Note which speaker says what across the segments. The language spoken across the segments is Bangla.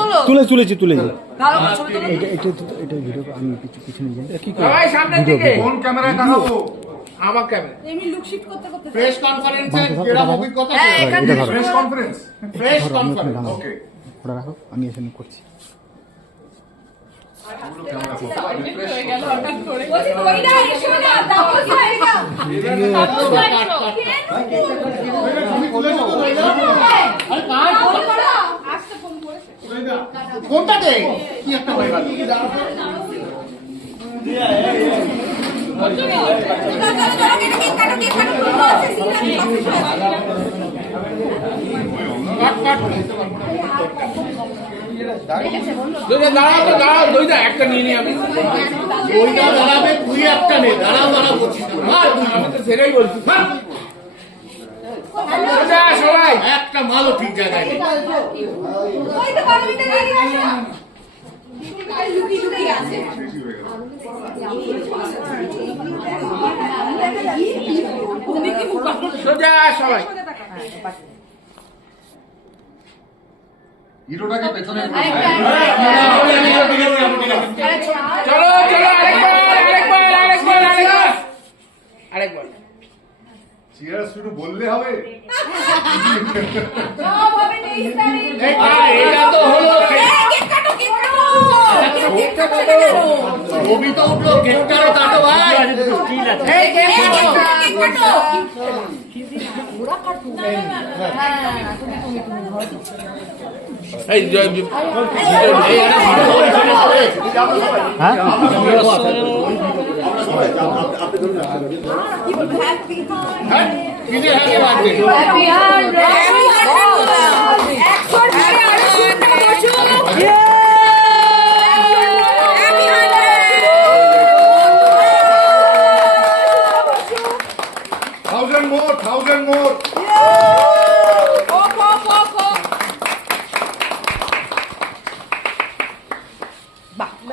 Speaker 1: তোলো।
Speaker 2: তুলে তুলেছি
Speaker 1: করে তোলো।
Speaker 2: এটা এটা এটা ভিডিও আমি কিছু পিছনে যাই। কি
Speaker 3: সবাই সামনের
Speaker 2: ভিডিও
Speaker 3: দিকে।
Speaker 4: কোন ক্যামেরায় দেখাবো?
Speaker 3: আমার ক্যামেরা।
Speaker 1: এমনি লুক শিফট করতে করতে।
Speaker 5: প্রেস কনফারেন্সের যেরকম অভিজ্ঞতা
Speaker 1: হ্যাঁ, এখান থেকে
Speaker 4: প্রেস কনফারেন্স
Speaker 5: প্রেস
Speaker 2: ধরো আমি ওখানে
Speaker 5: কনফারেন্স
Speaker 4: ওকে
Speaker 2: ওটা রাখো আমি এখানে করছি।
Speaker 1: কইরা এসো
Speaker 5: কোনটাতে? কি একটা হয়ে গেল?
Speaker 3: দাঁড়াও দাঁড়াও দুইটা একটা নিয়ে নি আমি।
Speaker 5: দাঁড়াবে তুই একটা নে দাঁড়াও দাঁড়াও বলছিস না।
Speaker 3: আমি তো সেটাই বলছি। সোজা সবাই
Speaker 5: একটা মালও ঠিক জায়গায়
Speaker 1: তো গাড়ি আছে লুকি লুকি আছে
Speaker 3: সোজা সবাই।
Speaker 4: হিরোটাকে পেছনে
Speaker 3: চলো।
Speaker 5: এটা তো হলো
Speaker 1: কেক কাটো কেক কেক কাটো
Speaker 5: তো উঠল কাটো ভাই এই কেক কাটো।
Speaker 1: কেক কাটো
Speaker 3: এই জ- জ-
Speaker 2: হ্যাঁ?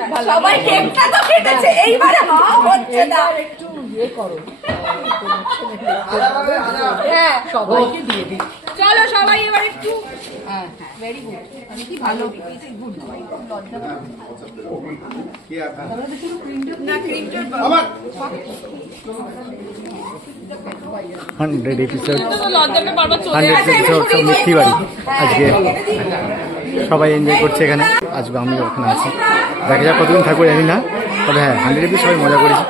Speaker 5: হ্যাঁ,
Speaker 1: সবাই কেকটা তো কেটেছে এইবারে মা না হ্যাঁ সবাইকে দিয়ে দিই। চলো সবাই এবার একটু। হ্যাঁ ভেরি গুড কি ভালো? না
Speaker 2: হান্ড্রেড এপিসোড
Speaker 1: লজ্জাটা
Speaker 2: হান্ড্রেড এপিসোড সব মিষ্টি বাড়ি। আজকে সবাই এনজয় করছে এখানে। আজকে আমি ওখানে আছি। দেখা যাক কতদিন থাকব জানি না। তবে হ্যাঁ হান্ড্রেড এপিসোড সবাই মজা করেছি।